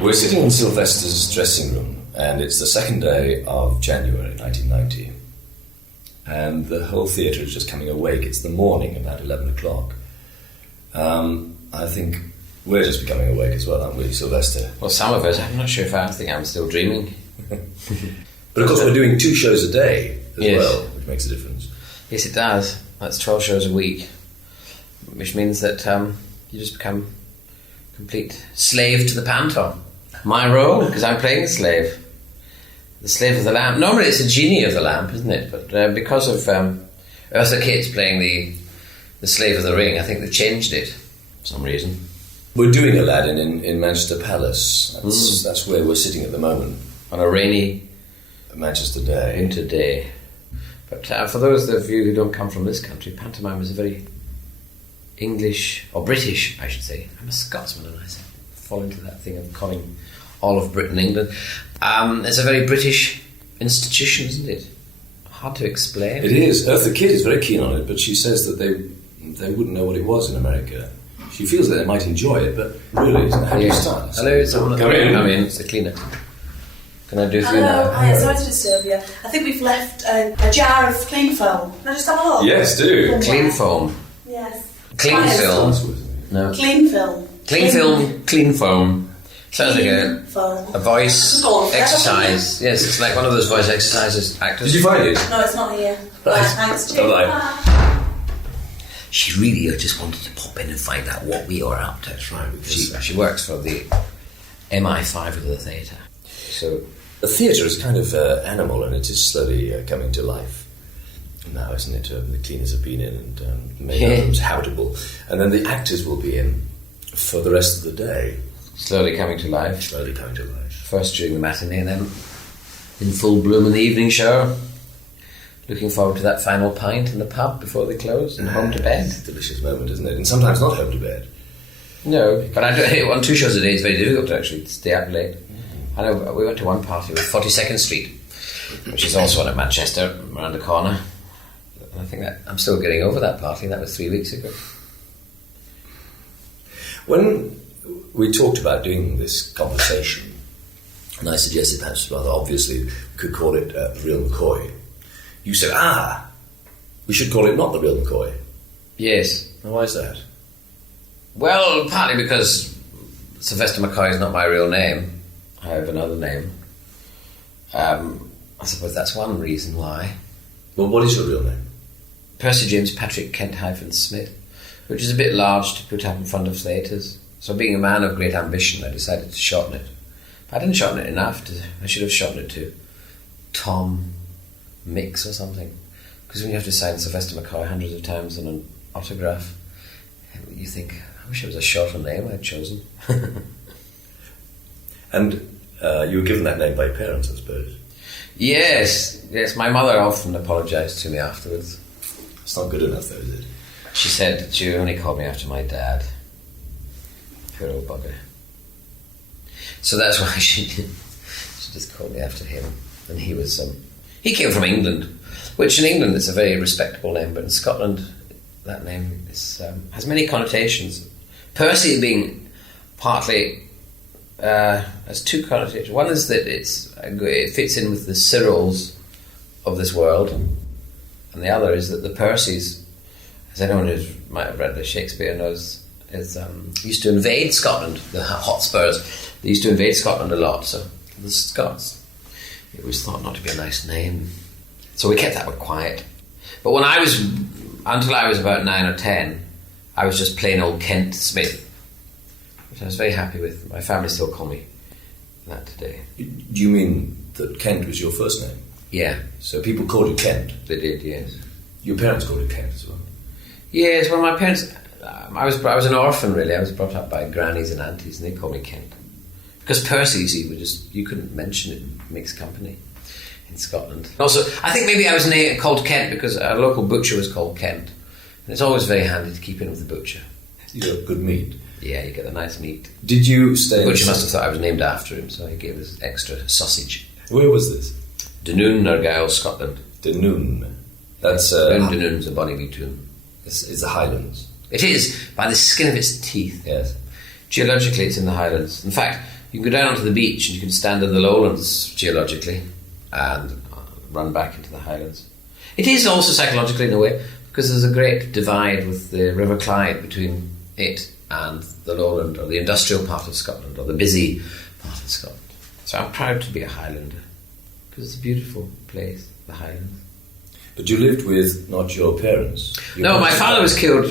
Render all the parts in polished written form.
We're sitting in Sylvester's dressing room, and it's the second day of January 1990. And the whole theatre is just coming awake. It's the morning, about 11 o'clock. I think we're just becoming awake as well, aren't we, Sylvester? Well, some of us. I'm not sure if I think I'm still dreaming. But of course we're doing 2 shows a day as well, which makes a difference. Yes, it does. That's 12 shows a week, which means that you just become complete slave to the panto. My role, because I'm playing the slave of the lamp. Normally it's a genie of the lamp, isn't it? But because of Eartha Kitt's playing the slave of the ring, I think they changed it for some reason. We're doing Aladdin in Manchester Palace. That's where we're sitting at the moment. On a rainy Manchester day. Winter day. But for those of you who don't come from this country, pantomime is a very English, or British, I should say. I'm a Scotsman and I fall into that thing of calling all of Britain England. It's a very British institution, isn't it? Hard to explain. It is. Eartha Kitt is very keen on it, but she says that they wouldn't know what it was in America. She feels that they might enjoy it, but really, isn't it? How do you start? Hello, someone come in. It's the cleaner. Can I do for you now? Hi, sorry to disturb you. I think we've left a jar of clean foam. Can I just have a look? Yes, do. Clean foam. Yes. Clean film. No. Clean film. Clean film, clean foam. Sounds like a voice exercise. Yes, it's like one of those voice exercises. Actors. Did you find it? No, it's not here. Right. Thanks, Jim. She really just wanted to pop in and find out what we were up to. That's right. Because she works for the MI5 of the theatre. So the theatre is kind of animal, and it is slowly coming to life now, isn't it? The cleaners have been in and made our rooms habitable, and then the actors will be in for the rest of the day. Slowly coming to life. Slowly coming to life. First during the matinee, then in full bloom in the evening show. Looking forward to that final pint in the pub before they close and home to bed. It's a delicious moment, isn't it? And sometimes not home to bed. No, but on 2 shows a day it's very difficult to actually stay up late. I know we went to one party with 42nd Street, which is also one at Manchester, around the corner. And I think that I'm still getting over that party. That was 3 weeks ago. When we talked about doing this conversation, and I suggested perhaps rather obviously we could call it The Real McCoy, you said, we should call it Not The Real McCoy. Yes. And why is that? Well, partly because Sylvester McCoy is not my real name. I have another name. I suppose that's one reason why. Well, what is your real name? Percy James Patrick Kent-Smith, which is a bit large to put up in front of theatres. So being a man of great ambition, I decided to shorten it. But I didn't shorten it enough. I should have shortened it to Tom Mix or something. Because when you have to sign Sylvester McCoy hundreds of times on an autograph, you think, I wish it was a shorter name I'd chosen. And you were given that name by your parents, I suppose? Yes. My mother often apologised to me afterwards. It's not good enough, though, is it? She said she only called me after my dad. Poor old bugger. So that's why she just called me after him. And he was he came from England, which in England is a very respectable name, but in Scotland that name is has many connotations. Percy being partly has 2 connotations. One is that it fits in with the Cyrils of this world, and the other is that the Percys, as anyone who might have read the Shakespeare knows, used to invade Scotland. The Hotspurs, they used to invade Scotland a lot. So the Scots, it was thought not to be a nice name, so we kept that one quiet. But until I was about 9 or 10, I was just plain old Kent Smith, which I was very happy with. My family still call me that today. Do you mean that Kent was your first name? Yeah. So people called you Kent? They did, yes. Your parents called you Kent as well? Yes, well, my parents... I was an orphan, really. I was brought up by grannies and aunties, and they called me Kent. Because Percy, you couldn't mention it in mixed company in Scotland. Also, I think maybe I was called Kent because a local butcher was called Kent. And it's always very handy to keep in with the butcher. You got good meat. Yeah, you get the nice meat. Did you stay... The butcher must have thought I was named after him, so he gave us extra sausage. Where was this? Dunoon, Argyll, Scotland. Dunoon. That's... Dunoon's a bonny wee tune. It's the Highlands. It is, by the skin of its teeth. Yes. Geologically, it's in the Highlands. In fact, You can go down onto the beach and you can stand in the lowlands geologically and run back into the highlands. It is also psychologically in a way, because there's a great divide with the River Clyde between it and the lowland, or the industrial part of Scotland, or the busy part of Scotland. So I'm proud to be a Highlander, because it's a beautiful place, the Highlands. But you lived with not your parents? No, my father was killed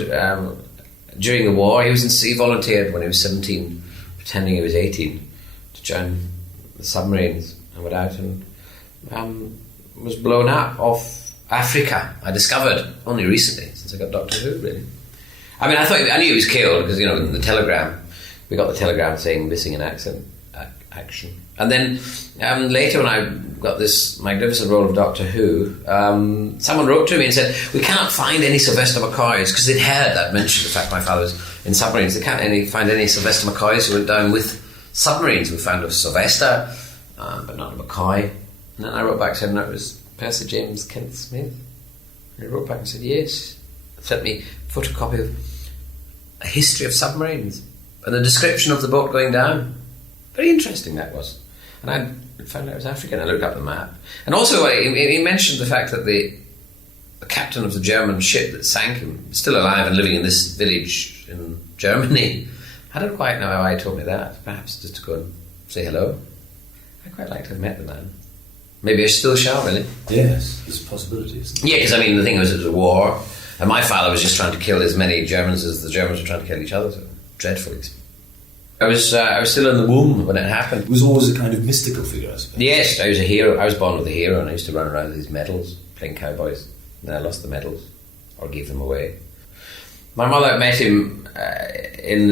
during the war. He volunteered when he was 17, pretending he was 18, to join the submarines, and went out and was blown up off Africa. I discovered only recently, since I got Doctor Who, really. I mean, I knew he was killed because, in the telegram, we got the telegram saying missing in action. And then later, when I got this magnificent role of Doctor Who, someone wrote to me and said, we can't find any Sylvester McCoys, because they'd heard that mentioned, the fact my father was in submarines. They can't find any Sylvester McCoys who went down with submarines. We found a Sylvester, but not a McCoy. And then I wrote back saying, no, it was Percy James Kent Smith. And he wrote back and said, yes. Sent me a photocopy of a history of submarines and a description of the boat going down. Very interesting that was. And I found out it was African. I looked up the map. And also he mentioned the fact that the captain of the German ship that sank him is still alive and living in this village in Germany. I don't quite know why he told me that. Perhaps just to go and say hello. I'd quite like to have met the man. Maybe I still shall, really. Yes, there's possibilities. Yeah, because the thing was, it was a war, and my father was just trying to kill as many Germans as the Germans were trying to kill each other. So dreadful experience. I was still in the womb when it happened. It was always a kind of mystical figure, I suppose. Yes, I was a hero. I was born with a hero, and I used to run around with these medals, playing cowboys. And then I lost the medals, or gave them away. My mother met him in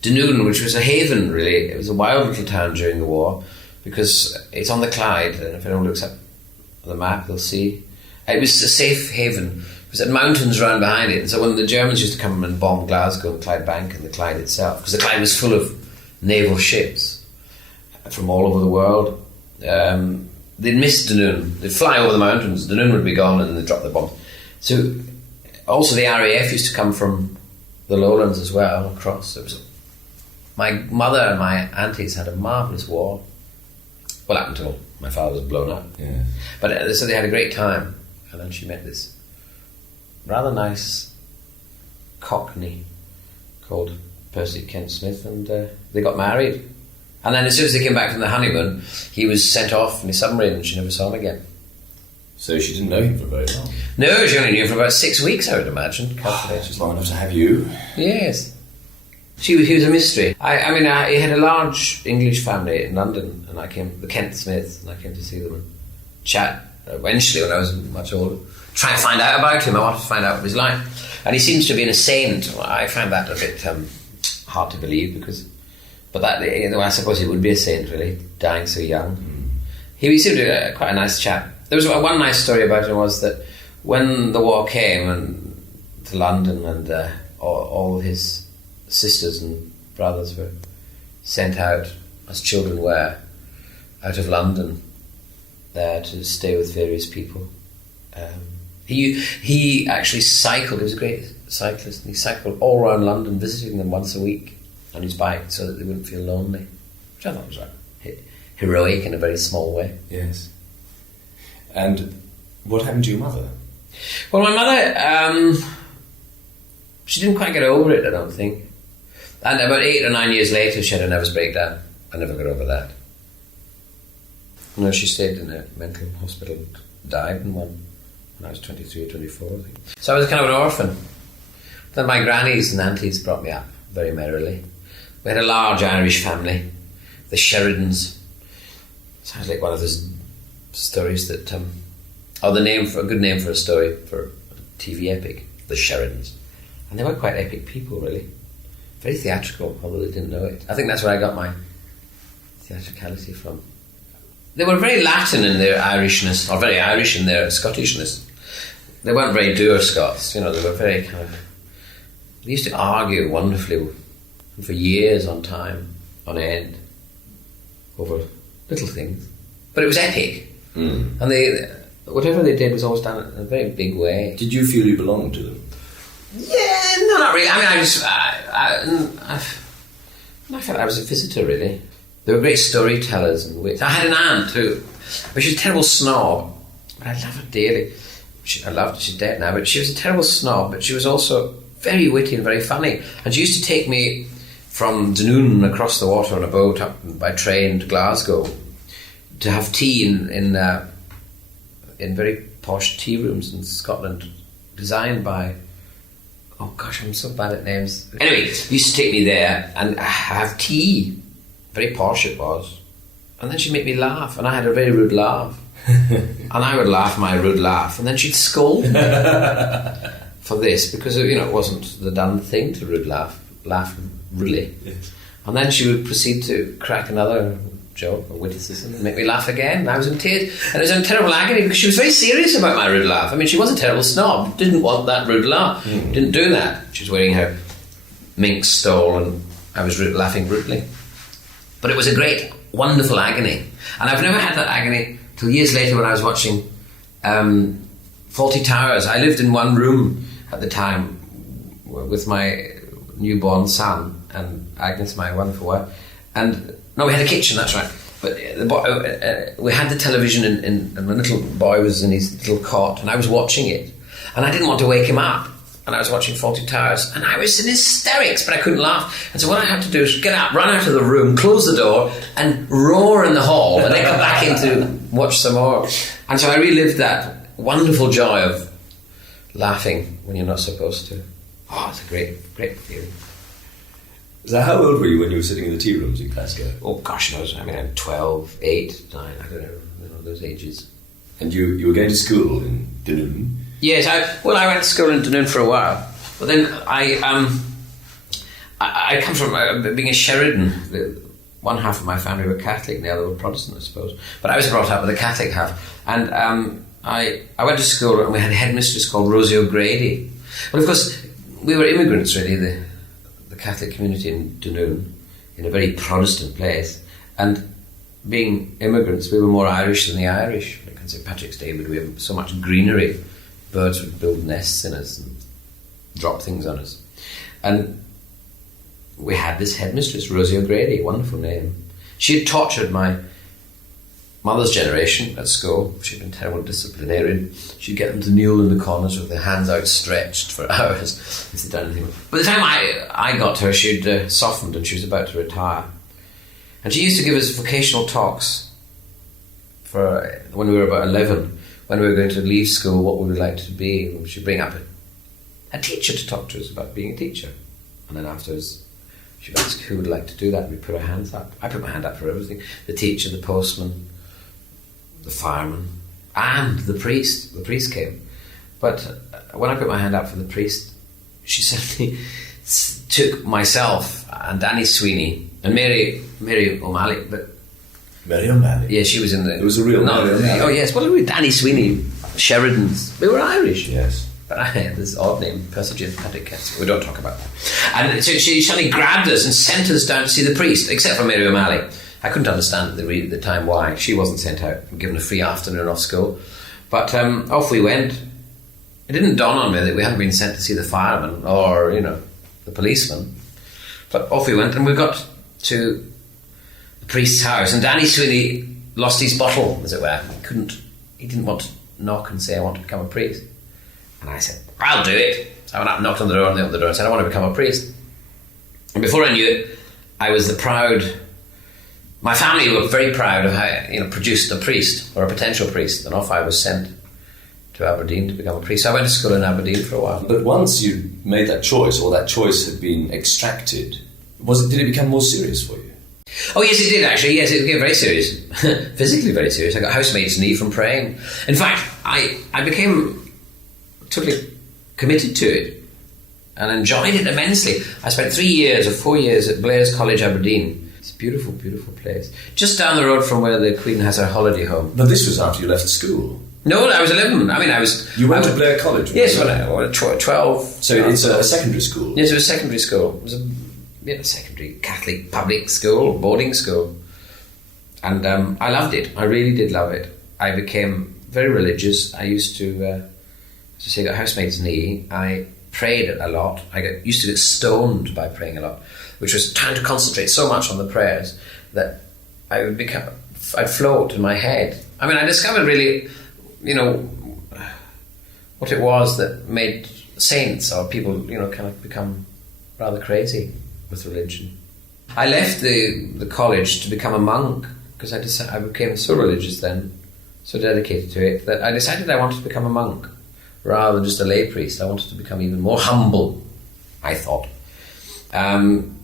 Dunoon, which was a haven, really. It was a wild little town during the war, because it's on the Clyde, and if anyone looks up the map, they'll see. It was a safe haven. It had mountains round behind it, and so when the Germans used to come and bomb Glasgow and Clyde Bank and the Clyde itself, because the Clyde was full of naval ships from all over the world, they'd miss Dunoon. They'd fly over the mountains, Dunoon would be gone, and they'd drop the bombs. So also the RAF used to come from the lowlands as well, across. My mother and my aunties had a marvellous war. Well, up until my father was blown up. Yeah. But so they had a great time, and then she met this rather nice Cockney called Percy Kent Smith, and they got married. And then as soon as they came back from the honeymoon, he was sent off in his submarine, and she never saw him again. So she didn't know him for very long? No, she only knew him for about 6 weeks, I would imagine. Just long enough to have you. Yes. He was a mystery. He had a large English family in London, and the Kent Smiths, and I came to see them and chat eventually when I was much older. Try and find out about him. I wanted to find out what he was like. And he seems to have been a saint. I find that a bit hard to believe, but I suppose he would be a saint, really, dying so young. He seemed to be quite a nice chap. There was one nice story about him, was that when the war came to London, and all his sisters and brothers were sent out, as children were, out of London to stay with various people. He actually cycled. He was a great cyclist, and he cycled all around London, visiting them once a week on his bike, so that they wouldn't feel lonely, which I thought was heroic in a very small way. Yes. And what happened to your mother? Well, my mother, she didn't quite get over it, I don't think. And about 8 or 9 years later, she had a nervous breakdown. I never got over that. No, she stayed in a mental hospital and died in one when I was 23 or 24, I think. So I was kind of an orphan. Then my grannies and aunties brought me up very merrily. We had a large Irish family, the Sheridans. Sounds like one of those stories that, a good name for a story, for a TV epic, the Sheridans. And they were quite epic people, really. Very theatrical, although they didn't know it. I think that's where I got my theatricality from. They were very Latin in their Irishness, or very Irish in their Scottishness. They weren't very dour Scots, they were very kind of... They used to argue wonderfully for years on end, over little things. But it was epic. And whatever they did was always done in a very big way. Did you feel you belonged to them? Yeah, no, not really. I I felt I was a visitor, really. They were great storytellers and wits. I had an aunt who, but she was a terrible snob, but I love her dearly. I loved her, she's dead now, but she was a terrible snob, but she was also very witty and very funny. And she used to take me from Dunoon across the water on a boat up by train to Glasgow to have tea in very posh tea rooms in Scotland, designed by, oh gosh, I'm so bad at names. Anyway, used to take me there and have tea. Very posh it was. And then she'd make me laugh, and I had a very rude laugh. And I would laugh my rude laugh, and then she'd scold me for this, because it wasn't the done thing to rude laugh rudely. Yes. And then she would proceed to crack another joke or witticism and make me laugh again, and I was in tears, and it was in terrible agony because she was very serious about my rude laugh. I mean, she was a terrible snob, didn't want that rude laugh, didn't do that. She was wearing her mink stole, and I was laughing rudely. But it was a great, wonderful agony, and I've never had that agony till years later when I was watching Fawlty Towers. I lived in one room at the time with my newborn son and Agnes, my wonderful wife, and no, we had a kitchen, that's right, but we had the television and my little boy was in his little cot, and I was watching it, and I didn't want to wake him up, and I was watching Fawlty Towers, and I was in hysterics, but I couldn't laugh. And so what I had to do is get up, run out of the room, close the door, and roar in the hall, and then come back in to watch some more. And so I relived that wonderful joy of laughing when you're not supposed to. Oh, it's a great, great feeling. So how old were you when you were sitting in the tea rooms in Glasgow? Oh gosh, I'm 12, 8, 9, I don't know those ages. And you were going to school in Dunoon? Yes, I went to school in Dunoon for a while, but then I come from being a Sheridan. One half of my family were Catholic, and the other were Protestant, I suppose. But I was brought up with the Catholic half, and I went to school, and we had a headmistress called Rosie O'Grady. Well, of course, we were immigrants, really, the Catholic community in Dunoon, in a very Protestant place, and being immigrants, we were more Irish than the Irish. Like on St. Patrick's Day, we have so much greenery. Birds would build nests in us and drop things on us. And we had this headmistress, Rosie O'Grady, wonderful name. She had tortured my mother's generation at school. She'd been a terrible disciplinarian. She'd get them to kneel in the corners with their hands outstretched for hours if they'd done anything. By the time I got to her, she'd softened and she was about to retire. And she used to give us vocational talks for when we were about 11, when we were going to leave school, what we would like to be. She'd bring up a teacher to talk to us about being a teacher. And then afterwards, she'd ask who would like to do that. We'd put our hands up. I put my hand up for everything. The teacher, the postman, the fireman, and the priest. The priest came. But when I put my hand up for the priest, she suddenly took myself and Danny Sweeney and Mary O'Malley. But Mary O'Malley? Yeah, she was in the... It was a real Mary O'Malley. Oh, yes. Well, Danny Sweeney, Sheridans. They were Irish. Yes. But I had this odd name, Percy James Patrick. We don't talk about that. And so she suddenly grabbed us and sent us down to see the priest, except for Mary O'Malley. I couldn't understand at the time why she wasn't sent out and given a free afternoon off school. But off we went. It didn't dawn on me that we hadn't been sent to see the fireman or, the policeman. But off we went, and we got to the priest's house, and Danny Sweeney lost his bottle, as it were. He didn't want to knock and say, I want to become a priest. And I said, I'll do it. I went up and knocked on the door, and they opened the door and said, I want to become a priest. And before I knew it, I was my family were very proud of how, produced a priest, or a potential priest, and off I was sent to Aberdeen to become a priest. So I went to school in Aberdeen for a while. But once you made that choice, or that choice had been extracted, did it become more serious for you? Oh yes, it did actually. Yes, it became very serious. Physically very serious. I got housemaid's knee from praying. In fact, I became totally committed to it and enjoyed it immensely. I spent 3 years or 4 years at Blair's College, Aberdeen. It's a beautiful, beautiful place. Just down the road from where the Queen has her holiday home. But this was after you left school. No, I was 11. You went to Blair College? Yes, when I was 12. So it's a secondary school? Yes, it was a secondary school. It was a secondary Catholic public school, boarding school. And I loved it. I really did love it. I became very religious. I used to, as I say, got housemaid's knee. I prayed a lot. Used to get stoned by praying a lot, which was trying to concentrate so much on the prayers that I'd float in my head. I mean, I discovered really, what it was that made saints or people, kind of become rather crazy with religion. I left the college to become a monk because I became so religious then, so dedicated to it, that I decided I wanted to become a monk rather than just a lay priest. I wanted to become even more humble, I thought. And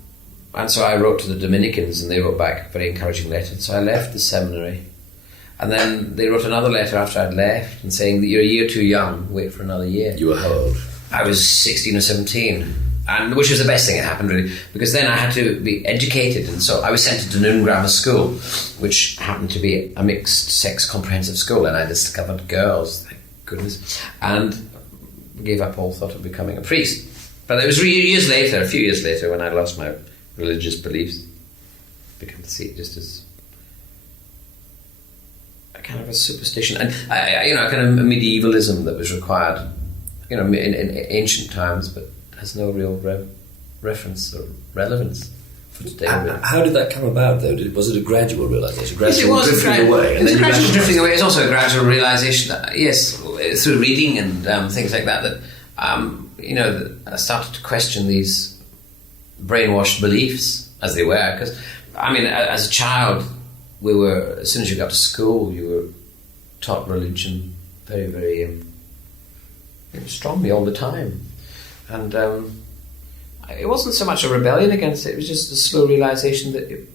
so I wrote to the Dominicans, and they wrote back very encouraging letters. So I left the seminary, and then they wrote another letter after I'd left and saying that you're a year too young, wait for another year. You were how old? I was 16 or 17, and which was the best thing that happened, really, because then I had to be educated, and so I was sent to Dunoon Grammar School, which happened to be a mixed-sex comprehensive school, and I discovered girls, thank goodness, and gave up all thought of becoming a priest. But it was a few years later, when I lost my religious beliefs, began to see it just as a kind of a superstition, and a kind of medievalism that was required, in ancient times, but has no real reference or relevance for today. How did that come about, though? Was it a gradual realisation? Yes, it was drifting away. It was a gradual drifting away. It's also a gradual realisation that, yes, through reading and things like that I started to question these brainwashed beliefs as they were. Because, as a child, as soon as you got to school, you were taught religion very, very strongly all the time. And it wasn't so much a rebellion against it, it was just a slow realisation that it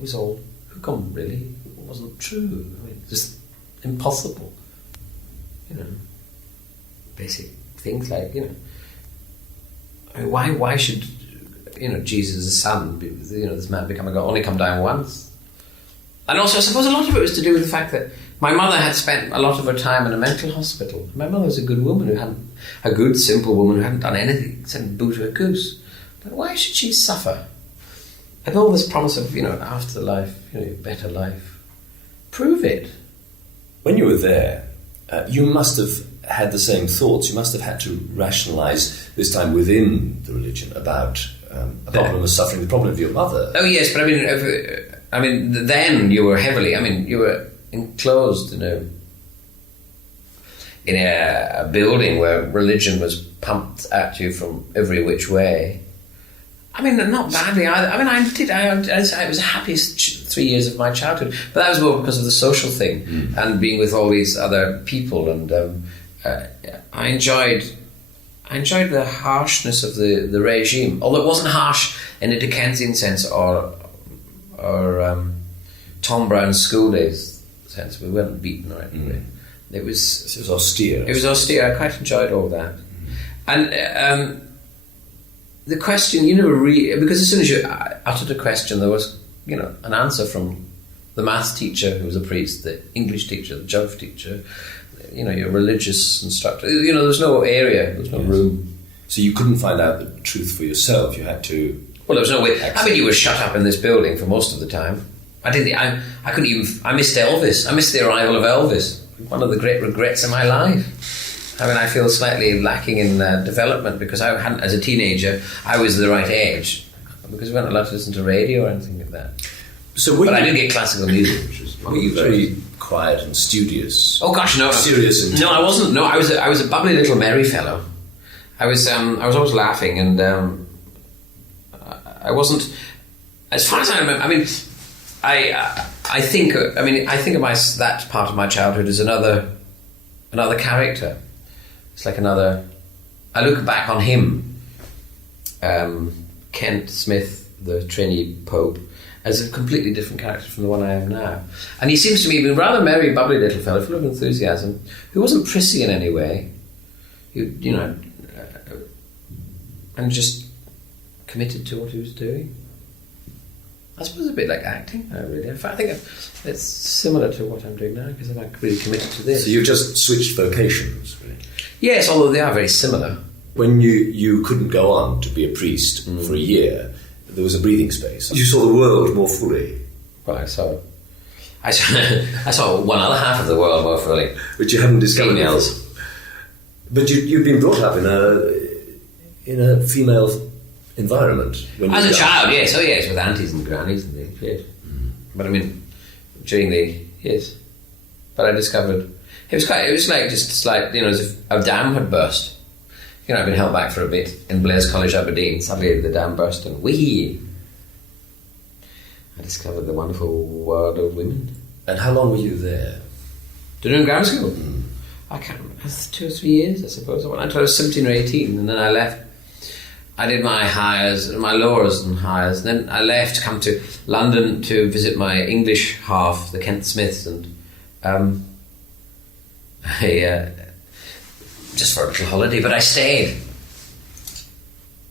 was all hook'em, really. It wasn't true. Just impossible. Basic things like, why should, Jesus, the Son, this man becoming God, only come down once? And also, I suppose a lot of it was to do with the fact that my mother had spent a lot of her time in a mental hospital. My mother was a good woman a good, simple woman who hadn't done anything except boo to a goose. But why should she suffer? And all this promise of, after life, better life. Prove it. When you were there, you must have had the same thoughts. You must have had to rationalise, this time within the religion, about a problem of suffering, the problem of your mother. Oh yes, but then you were heavily, you were enclosed in a building where religion was pumped at you from every which way. Not badly either. It was the happiest 3 years of my childhood, but that was more because of the social thing and being with all these other people, and I enjoyed the harshness of the regime, although it wasn't harsh in a Dickensian sense or Tom Brown's School Days sense. We weren't beaten or anything. It was austere. It was austere. I quite enjoyed all that. And the question, because as soon as you uttered a question, there was, an answer from the maths teacher who was a priest, the English teacher, the geography teacher, your religious instructor. There was no area, there was no room. So you couldn't find out the truth for yourself. You had to. Well, there was no way. You were shut up in this building for most of the time. I couldn't even. I missed Elvis. I missed the arrival of Elvis. One of the great regrets in my life. I feel slightly lacking in development because I hadn't, as a teenager, I was the right age because we weren't allowed to listen to radio or anything like that. But I did get classical music, which was. Were you very quiet and studious? Oh gosh, no. Serious and. No, I wasn't. No, I was a bubbly little merry fellow. I was always laughing, and I wasn't. As far as I remember, I think of that part of my childhood as another character. It's like another. I look back on him, Kent Smith, the trainee pope, as a completely different character from the one I am now. And he seems to me to be a rather merry, bubbly little fellow, full of enthusiasm, who wasn't prissy in any way. And just committed to what he was doing. I suppose a bit like acting, really. In fact, I think it's similar to what I'm doing now, because I'm really committed to this. So you've just switched vocations, really? Yes, although they are very similar. When you couldn't go on to be a priest for a year, there was a breathing space. You saw the world more fully. Well, I saw one other half of the world more fully. Which you hadn't discovered else. But you've been brought up in in a female environment? When As you a were child, yes. Oh, yes, with aunties and grannies and things, yes. But I mean, during the, yes. But I discovered, it was like, just like, you know, as if a dam had burst. You know, I'd been held back for a bit in Blair's College, Aberdeen. Suddenly the dam burst and whee! I discovered the wonderful world of women. And how long were you there? During grammar school? I can't remember, 2 or 3 years, I suppose. I went until I was 17 or 18, and then I left. I did my hires, my lowers and hires, and then I left to come to London to visit my English half, the Kent Smiths, and just for a little holiday, but I stayed.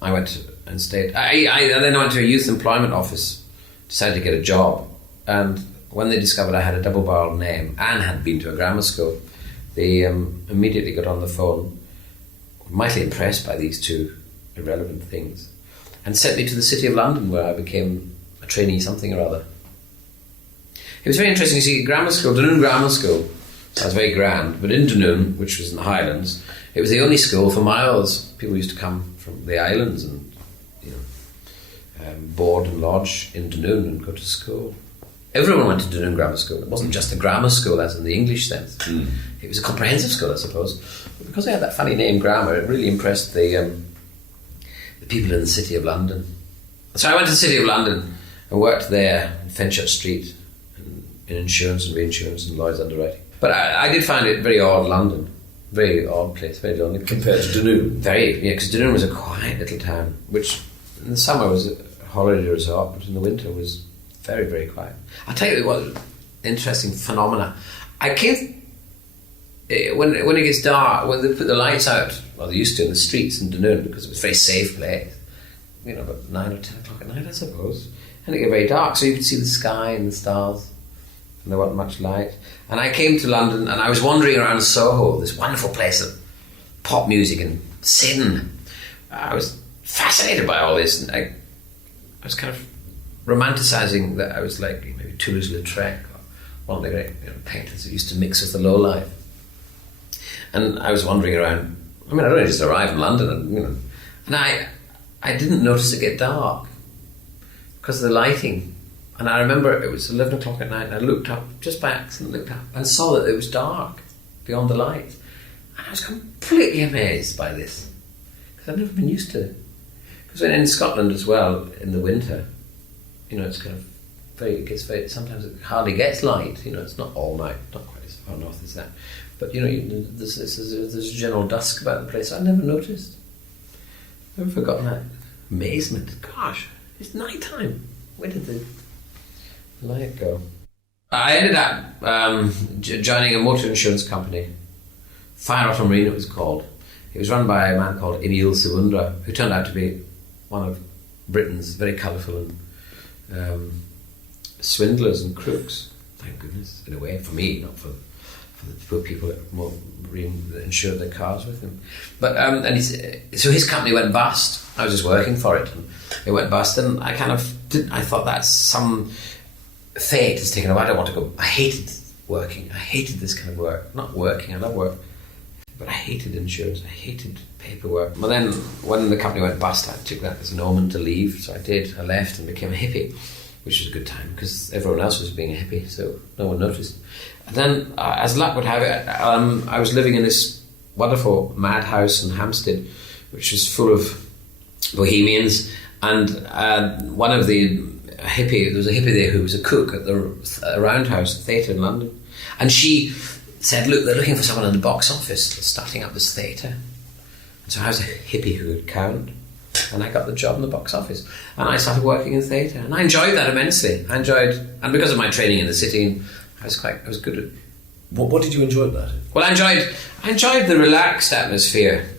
I went and stayed. And then I went to a youth employment office, decided to get a job, and when they discovered I had a double-barreled name and had been to a grammar school, they immediately got on the phone, mightily impressed by these two irrelevant things, and sent me to the City of London, where I became a trainee something or other. It was very interesting. You see, grammar school, Dunoon Grammar School, sounds very grand, but in Dunoon, which was in the Highlands, it was the only school for miles. People used to come from the islands and, you know, board and lodge in Dunoon and go to school. Everyone went to Dunoon Grammar School. It wasn't just a grammar school as in the English sense. It was a comprehensive school, I suppose. But because they had that funny name, grammar, it really impressed the people in the City of London. So I went to the City of London and worked there in Fenchurch Street in insurance and reinsurance and Lloyd's underwriting. But I did find it very odd, London. Very odd place, very lonely place. Compared to Dunoon? Very, yeah, because Dunoon was a quiet little town, which in the summer was a holiday resort, but in the winter was very, very quiet. I'll tell you what interesting phenomena. I came, when it gets dark, when they put the lights out, well, they used to in the streets in Dunoon, because it was a very safe place, you know, about 9 or 10 o'clock at night, I suppose, and it got very dark, so you could see the sky and the stars, and there wasn't much light. And I came to London, and I was wandering around Soho, this wonderful place of pop music and sin. I was fascinated by all this, and I was kind of romanticising that I was like maybe Toulouse-Lautrec, or one of the great painters that used to mix with the low life. And I was wandering around. I mean, I'd only just arrived in London, and I didn't notice it get dark because of the lighting. And I remember it was 11 o'clock at night, and I looked up, just by accident, looked up and saw that it was dark beyond the light. And I was completely amazed by this, because I'd never been used to it. Because in Scotland as well, in the winter, it's kind of sometimes it hardly gets light, it's not all night, not quite as far north as that. But, there's a general dusk about the place. I never noticed. Never forgotten that amazement. Gosh, it's night time. Where did the light go? I ended up joining a motor insurance company. Fire Auto Marine it was called. It was run by a man called Emil Sawundra, who turned out to be one of Britain's very colourful and swindlers and crooks. Thank goodness, in a way, for me, not for the poor people that insured their cars with him. But so his company went bust. I was just working for it, and it went bust. And I thought that's some fate has taken away. I don't want to go. I hated working. I hated this kind of work. Not working. I love work, but I hated insurance. I hated paperwork. But then when the company went bust, I took that as an omen to leave. So I did. I left and became a hippie, which was a good time because everyone else was being a hippie, so no one noticed. And then, as luck would have it, I was living in this wonderful madhouse in Hampstead, which was full of bohemians, and one of the there was a hippie there who was a cook at the Roundhouse Theatre in London, and she said, look, they're looking for someone in the box office starting up this theatre. And so I was a hippie who could count, and I got the job in the box office, and I started working in theatre, and I enjoyed that immensely. And because of my training in the city, I was good at. What did you enjoy about it? Well, I enjoyed the relaxed atmosphere.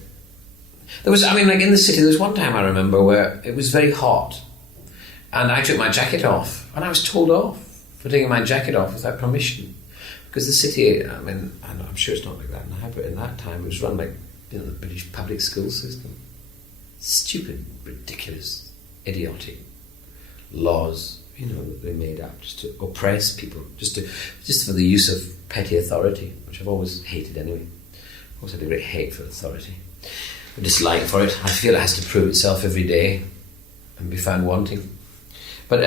There was, like in the city, there was one time I remember where it was very hot, and I took my jacket off, and I was told off for taking my jacket off without permission, because the city, I'm sure it's not like that now, but in that time it was run like the British public school system. Stupid, ridiculous, idiotic laws, that they made up just to oppress people, just for the use of petty authority, which I've always hated anyway. I've always had a great hate for authority. dislike for it. I feel it has to prove itself every day and be found wanting. But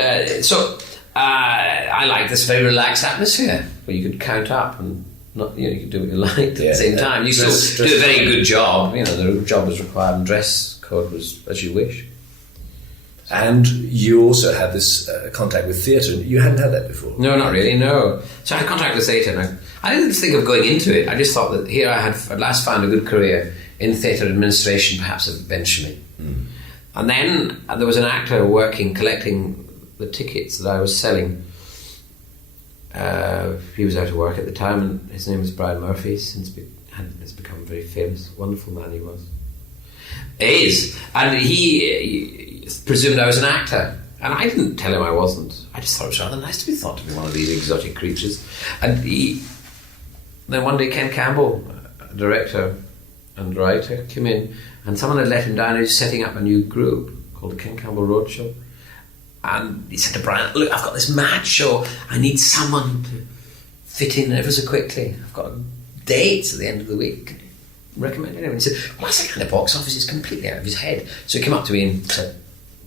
I like this very relaxed atmosphere where you could count up and not, you could do what you liked at the same time. You still do a very good job. The job was required and dress code was as you wish. And you also had this contact with theatre. You hadn't had that before? No, not really, no. So I had contact with theatre, and I didn't think of going into it. I just thought that here I had at last found a good career in theatre administration, perhaps eventually. Mm. And then there was an actor collecting the tickets that I was selling. He was out of work at the time, and his name was Brian Murphy. Has become very famous. Wonderful man he was. And he presumed I was an actor, and I didn't tell him I wasn't. I just thought it was rather nice to be thought to be one of these exotic creatures. And then one day Ken Campbell, director and writer, came in, and someone had let him down. He was setting up a new group called the Ken Campbell Roadshow, and he said to Brian, "Look, I've got this mad show. I need someone to fit in ever so quickly. I've got dates at the end of the week. Can you recommend anyone?" He said, "Well, that's the kind of box office. He's completely out of his head." So he came up to me and said,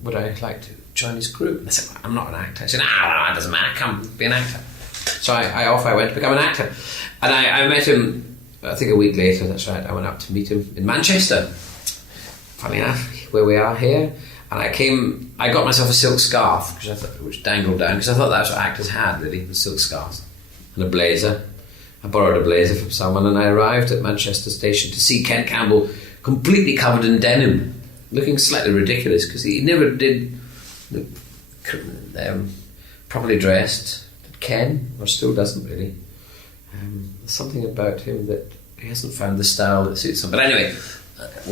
"Would I like to join his group?" And I said, "I'm not an actor." I said, "No, it doesn't matter. Come, be an actor." So I went to become an actor. And I met him, I think a week later, that's right. I went up to meet him in Manchester. Funny enough, where we are here. And I got myself a silk scarf, which dangled down, because I thought that's what actors had, really, the silk scarves. And a blazer. I borrowed a blazer from someone, and I arrived at Manchester Station to see Ken Campbell completely covered in denim, looking slightly ridiculous, because he never did properly dressed. Did Ken, or still doesn't really. There's something about him that he hasn't found the style that suits him. But anyway,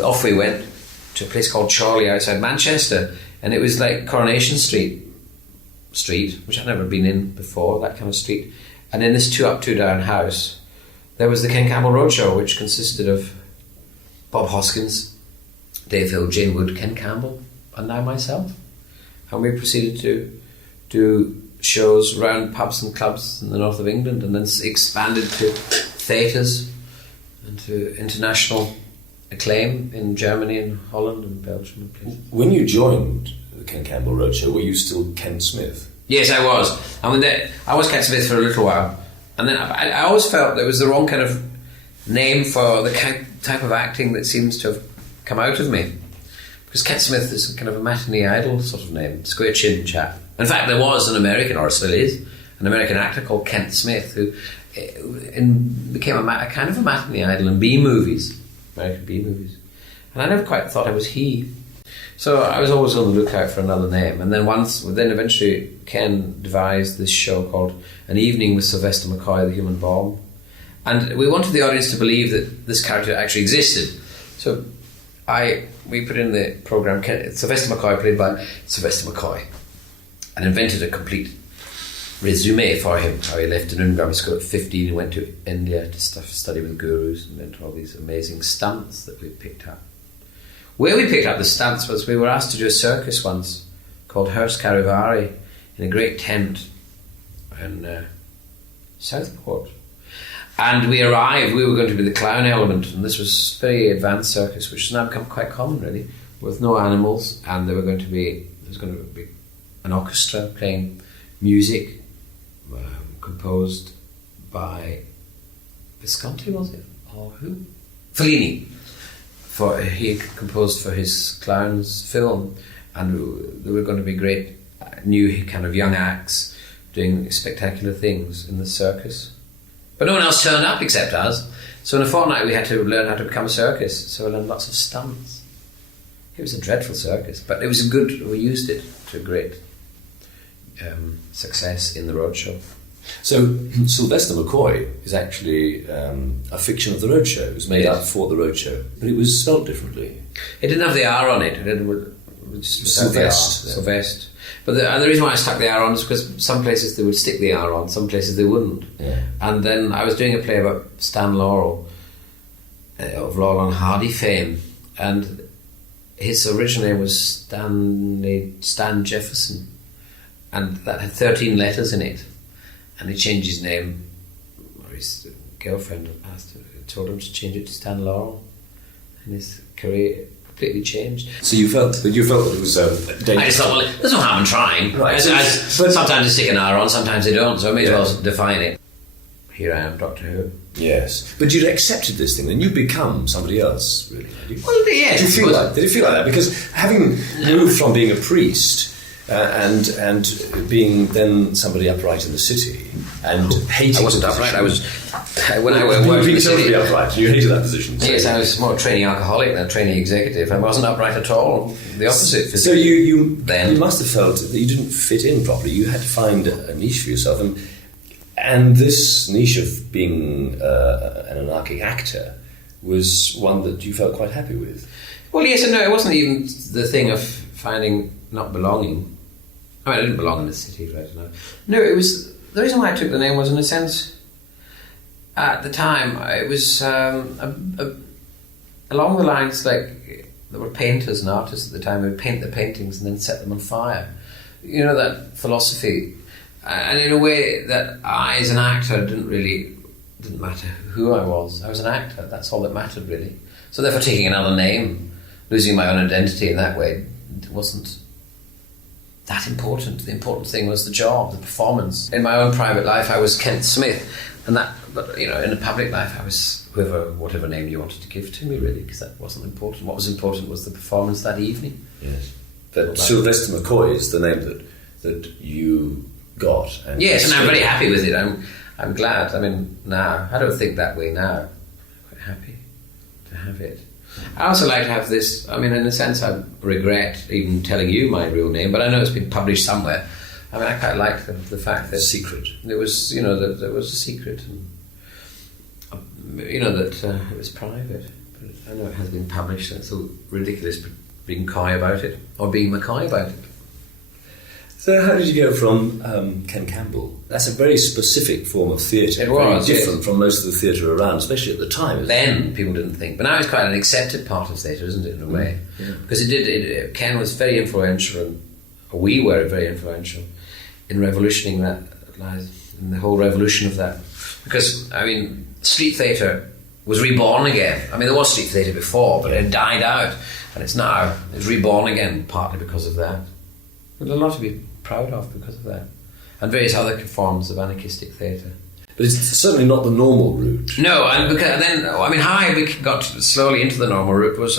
off we went to a place called Chorley outside Manchester, and it was like Coronation Street, which I'd never been in before, that kind of street. And in this 2 up, 2 down house, there was the Ken Campbell Roadshow, which consisted of Bob Hoskins, Dave Hill, Jane Wood, Ken Campbell, and now myself. And we proceeded to do shows around pubs and clubs in the north of England, and then expanded to theatres and to international acclaim in Germany and Holland and Belgium and places. When you joined the Ken Campbell Roadshow, were you still Ken Smith? Yes, I was. I was Ken Smith for a little while, and then I always felt that it was the wrong kind of name for the type of acting that seems to have come out of me. Because Ken Smith is kind of a matinee idol sort of name, square chin chap. In fact, there was an American, or still is, an American actor called Kent Smith who became a kind of a matinee idol in B-movies, American B-movies. And I never quite thought I was he. So I was always on the lookout for another name. And then eventually Ken devised this show called An Evening with Sylvester McCoy, the Human Bomb. And we wanted the audience to believe that this character actually existed. So we put in the programme Sylvester McCoy, played by Sylvester McCoy, and invented a complete resume for him, how he left an grammar school at 15 and went to India to study with gurus and went to all these amazing stunts that we picked up. Where we picked up the stunts was we were asked to do a circus once called Hearst Carivari in a great tent in Southport. And we arrived, we were going to be the clown element, and this was very advanced circus, which has now become quite common really, with no animals, and there was going to be an orchestra playing music composed by Visconti, was it? Or who? Fellini. He composed for his clowns film, and there were going to be great new kind of young acts doing spectacular things in the circus. But no one else turned up except us. So in a fortnight we had to learn how to become a circus. So we learned lots of stunts. It was a dreadful circus, but it was we used it to great success in the roadshow. So Sylvester McCoy is actually a fiction of the roadshow. It was made up for the roadshow, but it was spelled differently. It didn't have the R on it. It was Sylvester. But the reason why I stuck the R on is because some places they would stick the R on, some places they wouldn't. Yeah. And then I was doing a play about Stan Laurel, of Laurel and Hardy fame, and his original name was Stan Jefferson, and that had 13 letters in it. And he changed his name, or his girlfriend told him to change it to Stan Laurel. and his career completely changed. So you felt that it was dangerous. I just thought, well, there's no harm in trying. Right. But sometimes they stick an R on, sometimes they don't, so I may as well define it. Here I am, Doctor Who. Yes, but you'd accepted this thing, and you'd become somebody else, really. Had you? Well, yes. Did it feel like that? Because having moved from being a priest and being then somebody upright in the city and hating. I wasn't the upright. position. When I worked in the city. Upright. You hated that position. So. Yes, I was more a trainee alcoholic than a trainee executive. I wasn't upright at all. The opposite. So you then must have felt that you didn't fit in properly. You had to find a niche for yourself, and this niche of being an anarchic actor was one that you felt quite happy with. Well, yes and no. It wasn't even the thing of finding not belonging. I mean, I didn't belong in the city, right? No, it was the reason why I took the name was, in a sense, at the time, it was along the lines like there were painters and artists at the time who would paint the paintings and then set them on fire. You know, that philosophy. And in a way that I, as an actor, didn't matter who I was. I was an actor. That's all that mattered, really. So therefore, taking another name, losing my own identity in that way, wasn't that important. The important thing was the job, the performance. In my own private life, I was Kent Smith, but in the public life, I was whatever name you wanted to give to me, really, because that wasn't important. What was important was the performance that evening. Yes, but Sylvester McCoy is the name that you got. Yes, and I'm very happy with it. I'm glad. I mean, now I don't think that way now. I'm quite happy to have it. I also like to have this. I mean, in a sense, I regret even telling you my real name, but I know it's been published somewhere. I mean, I quite like the fact that secret. It was, that there was a secret, and that it was private. But I know it has been published, and it's so ridiculous being coy about it or being McCoy about it. So how did you go from Ken Campbell? That's a very specific form of theatre. It was, very different from most of the theatre around, especially at the time. Then people didn't think, but now it's quite an accepted part of theatre, isn't it, in a way? Yeah. Because Ken was very influential, and we were very influential in revolutioning that, in the whole revolution of that. Because, I mean, street theatre was reborn again. I mean, there was street theatre before, but it died out, and it's reborn again, partly because of that. There's a lot to be proud of because of that, and various other forms of anarchistic theatre. But it's certainly not the normal route. No, and because then, I mean, how I got slowly into the normal route was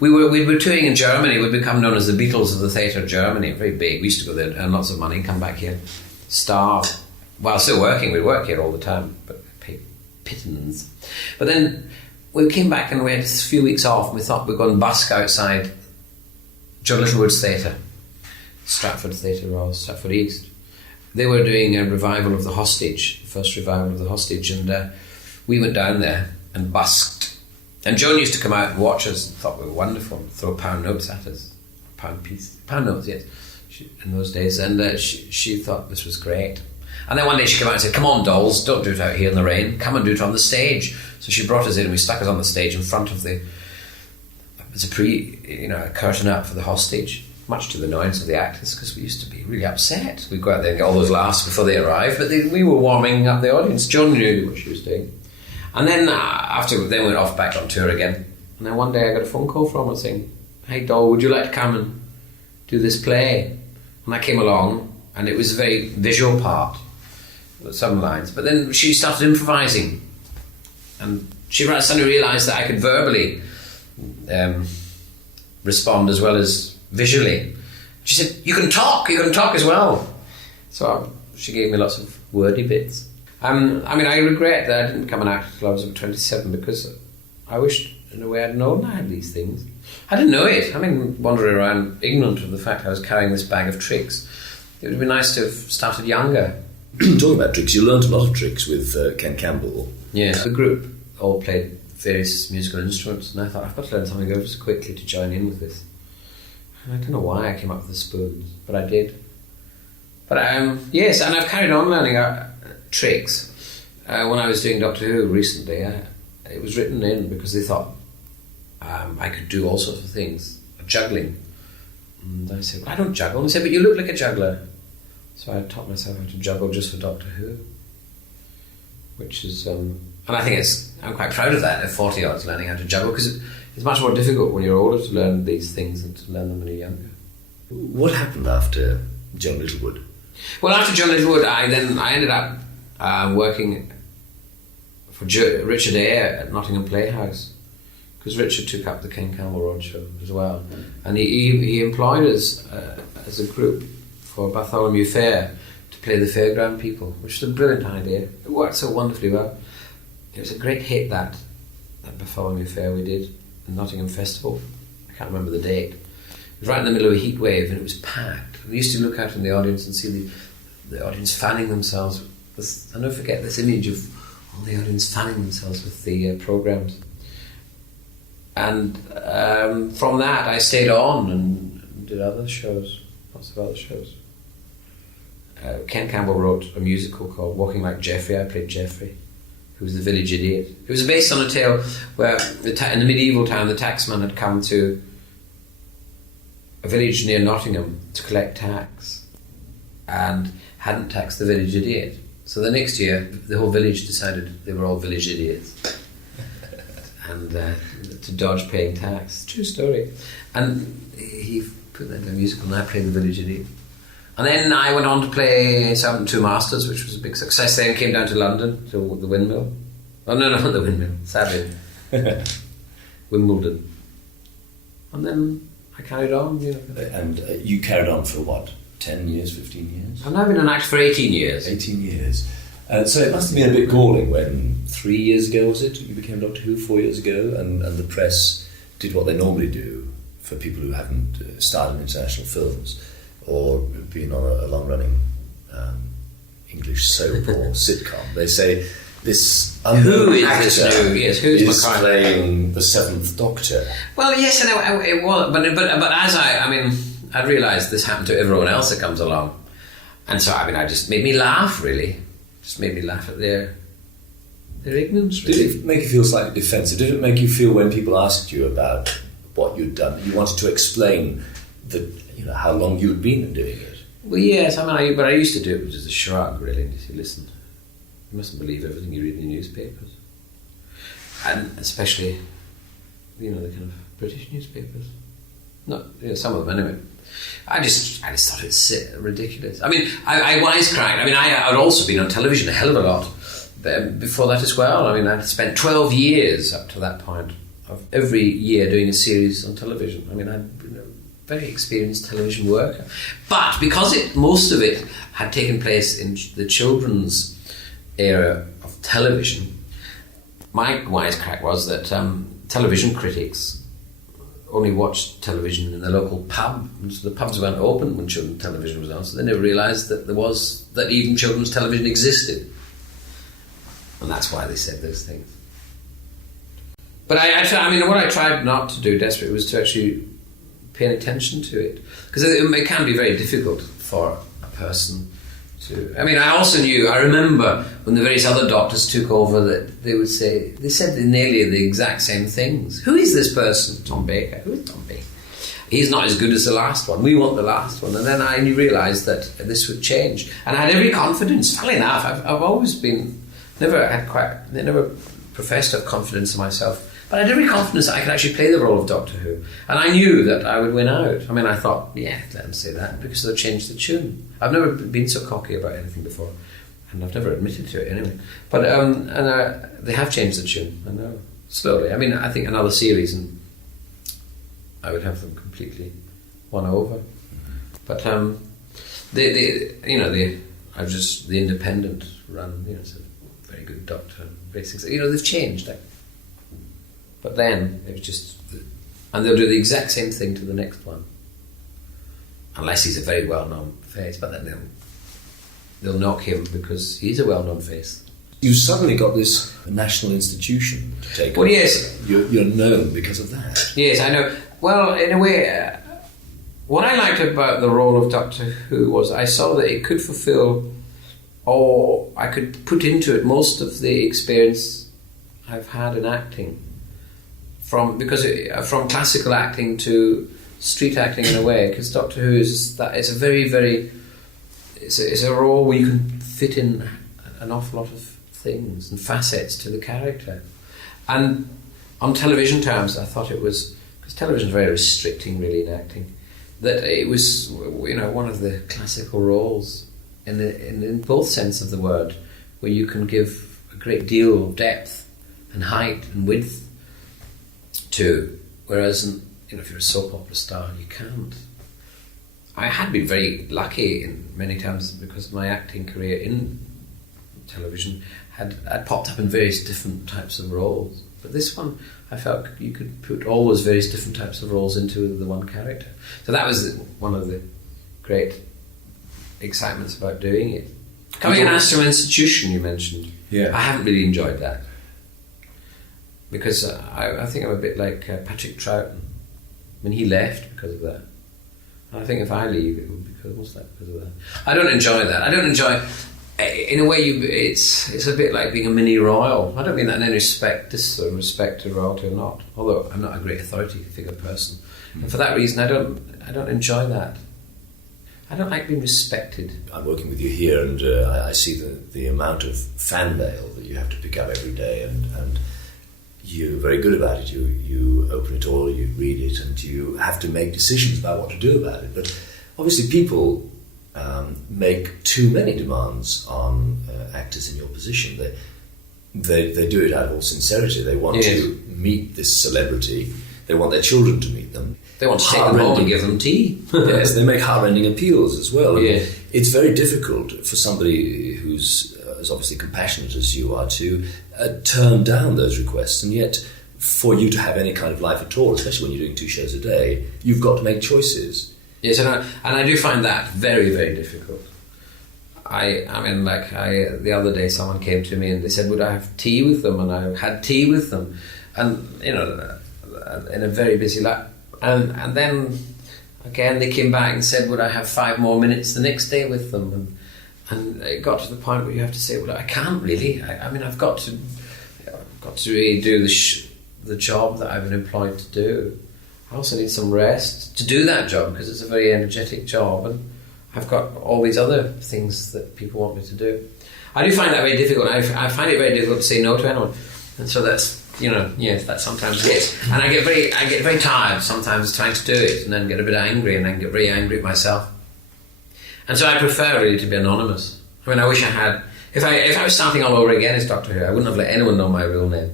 we were touring in Germany. We'd become known as the Beatles of the theatre of Germany. Very big. We used to go there, earn lots of money, come back here, starve. While still working, we'd work here all the time, but pay pittance. But then we came back and we had a few weeks off, and we thought we'd go and busk outside Joe Littlewood's theatre. Stratford Theatre or Stratford East. They were doing a revival of The Hostage, the first revival of The Hostage, and we went down there and busked. And Joan used to come out and watch us, thought we were wonderful, throw pound notes at us. Pound notes, yes, in those days. And she thought this was great. And then one day she came out and said, "Come on, dolls, don't do it out here in the rain, come and do it on the stage." So she brought us in and we stuck us on the stage in front of a curtain up for The Hostage. Much to the annoyance of the actors, because we used to be really upset. We'd go out there and get all those laughs before they arrived, but we were warming up the audience. Joan knew what she was doing. And then we went off back on tour again. And then one day I got a phone call from her saying, "Hey doll, would you like to come and do this play?" And I came along, and it was a very visual part, with some lines. But then she started improvising, and she suddenly realised that I could verbally respond as well as visually. She said, you can talk as well. So she gave me lots of wordy bits. I mean, I regret that I didn't become an actor until I was 27, because I wished, in a way, I'd known I had these things. I didn't know it. I mean, wandering around ignorant of the fact I was carrying this bag of tricks. It would have been nice to have started younger. Talking about tricks, you learned a lot of tricks with Ken Campbell. Yes, the group all played various musical instruments, and I thought, I've got to learn something ever so quickly to join in with this. I don't know why I came up with the spoons, but I did. But yes, and I've carried on learning tricks. When I was doing Doctor Who recently, it was written in because they thought I could do all sorts of things, juggling. And I said, well, I don't juggle. And they said, but you look like a juggler. So I taught myself how to juggle just for Doctor Who, which is, and I think I'm quite proud of that. At 40, I was learning how to juggle, because It's much more difficult when you're older to learn these things than to learn them when you're younger. What happened after John Littlewood? Well, after John Littlewood, I ended up working for Richard Eyre at Nottingham Playhouse, because Richard took up the Ken Campbell Road show as well, and he employed us as a group for Bartholomew Fair to play the fairground people, which was a brilliant idea. It worked so wonderfully well. It was a great hit, that Bartholomew Fair we did, the Nottingham Festival. I can't remember the date. It was right in the middle of a heat wave, and it was packed. And we used to look out in the audience and see the audience fanning themselves. I'll never forget this image of all the audience fanning themselves with the programmes. And from that, I stayed on and did other shows, lots of other shows. Ken Campbell wrote a musical called Walking Like Geoffrey. I played Geoffrey, who was the village idiot. It was based on a tale where, in the medieval town, the taxman had come to a village near Nottingham to collect tax and hadn't taxed the village idiot. So the next year, the whole village decided they were all village idiots. And to dodge paying tax. True story. And he put that into a musical, and I played the village idiot. And then I went on to play Servant and Two Masters, which was a big success. Then came down to London, to the Windmill. Oh, no, not the Windmill, sadly. Wimbledon. And then I carried on, you know. And you carried on for what, 10 years, 15 years? I've now been an actor for 18 years. 18 years. So it must have been a bit galling when 3 years ago, was it, you became Doctor Who, 4 years ago, and the press did what they normally do for people who haven't starred in international films or been on a long-running English soap or sitcom. They say, this unknown actor is playing the Seventh Doctor. Well, yes, and it was, but as I'd realised this happened to everyone else that comes along, and so I just made me laugh, really. Just made me laugh at their ignorance, really. Did it make you feel slightly defensive? Did it make you feel when people asked you about what you'd done, you wanted to explain how long you'd been doing it? Well, yes, but I used to do it as a shrug, really, and just say, listen, you mustn't believe everything you read in the newspapers. And especially, the kind of British newspapers. Not, some of them anyway. I just thought it's ridiculous. I wisecracked. I'd also been on television a hell of a lot before that as well. I'd spent 12 years up to that point of every year doing a series on television. I'd been a very experienced television worker. But because most of it had taken place in the children's era of television, my wisecrack was that television critics only watched television in the local pub, and so the pubs weren't open when children's television was on, so they never realised that even children's television existed, and that's why they said those things. But what I tried not to do desperately was to actually pay attention to it, because it can be very difficult for a person to. I remember when the various other doctors took over that they said nearly the exact same things. Who is this person? Tom Baker. Who is Tom Baker? He's not as good as the last one. We want the last one. And then I realised that this would change. And I had every confidence. Funnily enough, I've always been, never professed to have confidence in myself, but I had every confidence that I could actually play the role of Doctor Who. And I knew that I would win out. I thought, yeah, let them say that, because they'll change the tune. I've never been so cocky about anything before, and I've never admitted to it anyway. But they have changed the tune, I know, slowly. I think another series and I would have them completely won over. But the independent run, it's a very good doctor, very successful. They've changed. But then it was just, and they'll do the exact same thing to the next one, unless he's a very well-known face. But then they'll knock him because he's a well-known face. You suddenly got this national institution to take over. Well, yes. You're known because of that. Yes, I know. Well, in a way, what I liked about the role of Doctor Who was I saw that it could fulfill, or I could put into it most of the experience I've had in acting. From classical acting to street acting in a way, because Doctor Who it's a very, very, it's a role where you can fit in an awful lot of things and facets to the character, and on television terms, I thought it was, because television is very restricting really in acting, that it was, one of the classical roles in both sense of the word, where you can give a great deal of depth and height and width to, whereas if you're a soap opera star, you can't. I had been very lucky in many times because my acting career in television had popped up in various different types of roles. But this one, I felt you could put all those various different types of roles into the one character. So that was one of the great excitements about doing it. Coming and Astro Institution, you mentioned. Yeah. I haven't really enjoyed that. Because I think I'm a bit like Patrick Troughton. I mean, he left because of that. And I think if I leave, it would be because of that. I don't enjoy that. I don't enjoy... In a way, it's a bit like being a mini royal. I don't mean that in any respect to royalty or not. Although I'm not a great authority figure person, and for that reason, I don't enjoy that. I don't like being respected. I'm working with you here, and I see the amount of fan mail that you have to pick up every day, and you're very good about it. You open it all, you read it, and you have to make decisions about what to do about it. But obviously, people make too many demands on actors in your position. They do it out of all sincerity. They want to meet this celebrity. They want their children to meet them. They want to take them home and give them tea. Yes, they make heart-rending appeals as well. Yeah. It's very difficult for somebody who's as obviously compassionate as you are to turn down those requests, and yet for you to have any kind of life at all, especially when you're doing 2 shows a day, you've got to make choices. Yes, and I do find that very, very difficult. The other day someone came to me and they said, would I have tea with them? And I had tea with them, and in a very busy life. And then again they came back and said, would I have 5 more minutes the next day with them? And it got to the point where you have to say, well, I can't really. I've got to really do the job that I've been employed to do. I also need some rest to do that job because it's a very energetic job, and I've got all these other things that people want me to do. I do find that very difficult. I find it very difficult to say no to anyone, and so that's that's sometimes it. And I get very tired sometimes trying to do it, and then get a bit angry, and then get very angry at myself. And so I prefer really to be anonymous. I mean, I wish I had. If I was starting all over again as Doctor Who, I wouldn't have let anyone know my real name.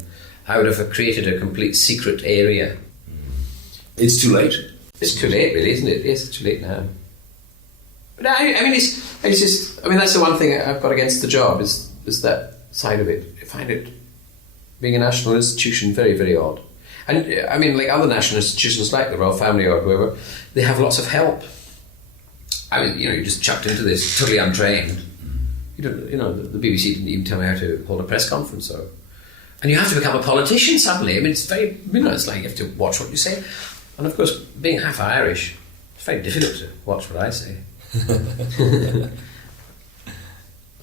I would have created a complete secret area. It's too late. It's too late, really, isn't it? Yes, it's too late now. But that's the one thing I've got against the job is that side of it. I find it, being a national institution, very, very odd. And I mean, like other national institutions, like the Royal Family or whoever, they have lots of help. I mean, you're just chucked into this totally untrained. The BBC didn't even tell me how to hold a press conference, and you have to become a politician suddenly. I mean, it's very, it's like you have to watch what you say. And of course, being half Irish, it's very difficult to watch what I say.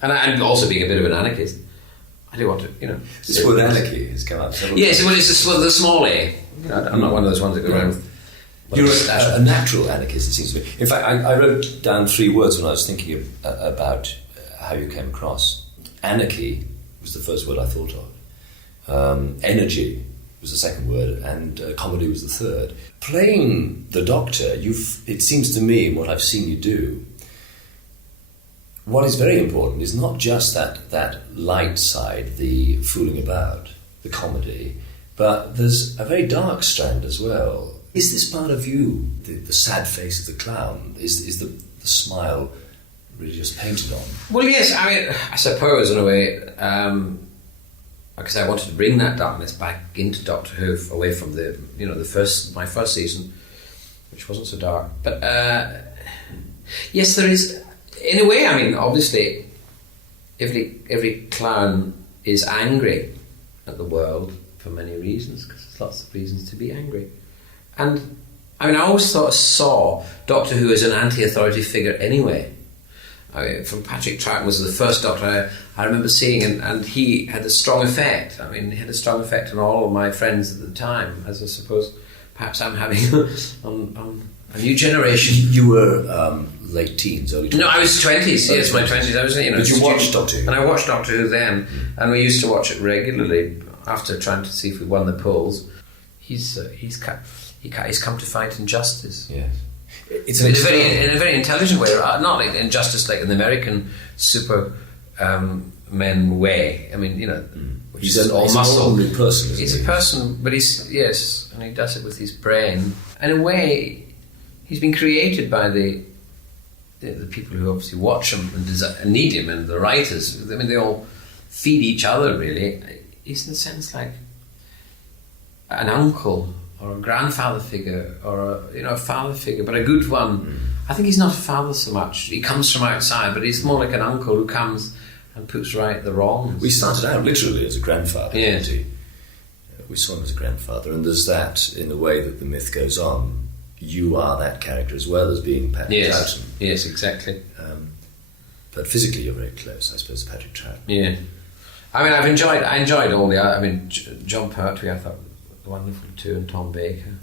and also being a bit of an anarchist, I do want to, This word anarchy has come up several Yes, times. well, it's the small A. I'm not one of those ones that go around with... You're a natural anarchist, it seems to me. In fact, I wrote down 3 words when I was thinking about how you came across. Anarchy was the first word I thought of. Energy was the second word, and comedy was the third. Playing the Doctor, it seems to me, in what I've seen you do, what is very important is not just that light side, the fooling about, the comedy, but there's a very dark strand as well. Is this part of you, the sad face of the clown, is the smile really just painted on? Well, yes, I suppose in a way, because I wanted to bring that darkness back into Doctor Who, away from my first season, which wasn't so dark. But yes, there is, in a way. I mean, obviously, every clown is angry at the world for many reasons, because there's lots of reasons to be angry. And I always saw Doctor Who as an anti-authority figure anyway. From Patrick Troughton was the first Doctor I remember seeing, and he had a strong effect. He had a strong effect on all of my friends at the time, as I suppose perhaps I'm having on a new generation. You were late teens, early 20s? No, I was 20s, yes, my 20s. I was, Did you watch Doctor Who? And I watched Doctor Who then, and we used to watch it regularly after trying to see if we won the polls, he's come to fight injustice. Yes. It's in a very intelligent way, not like injustice like in the American men way. I mean, he's an ordinary person. He's a person, but and he does it with his brain. In a way, he's been created by the people who obviously watch him and need him, and the writers. I mean, they all feed each other. Really, he's in a sense like an uncle or a grandfather figure, or a father figure, but a good one. I think he's not a father so much. He comes from outside, but he's more like an uncle who comes and puts right the wrongs. We started out literally as a grandfather. Yeah. We saw him as a grandfather, and there's that in the way that the myth goes on. You are that character as well as being Patrick Troughton. Yes, exactly. But physically, you're very close, I suppose, to Patrick Troughton. Yeah. I mean, I enjoyed all the. I mean, John Pertwee, I thought wonderful too, and Tom Baker.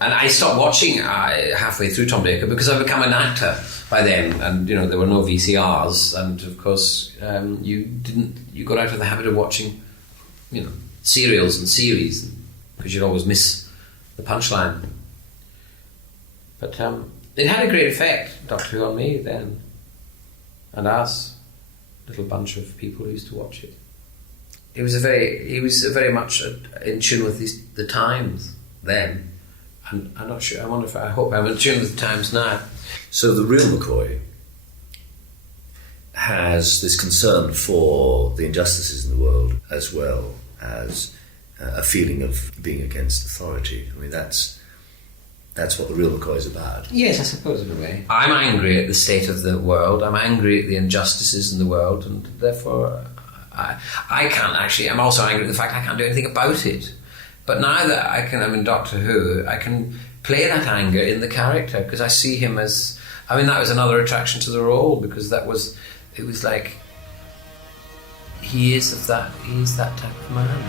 And I stopped watching halfway through Tom Baker because I'd become an actor by then, and there were no VCRs, and of course you got out of the habit of watching, serials and series because you'd always miss the punchline. But it had a great effect, Doctor Who, on me then, and us, little bunch of people who used to watch it. He was very much in tune with the times then, and I'm not sure. I hope I'm in tune with the times now. So the real McCoy has this concern for the injustices in the world, as well as a feeling of being against authority. I mean, that's what the real McCoy is about. Yes, I suppose in a way. I'm angry at the state of the world. I'm angry at the injustices in the world, and therefore I can't actually. I'm also angry at the fact I can't do anything about it. But now that I'm in Doctor Who, I can play that anger in the character because I see him as. I mean, that was another attraction to the role because it was like he is that type of man.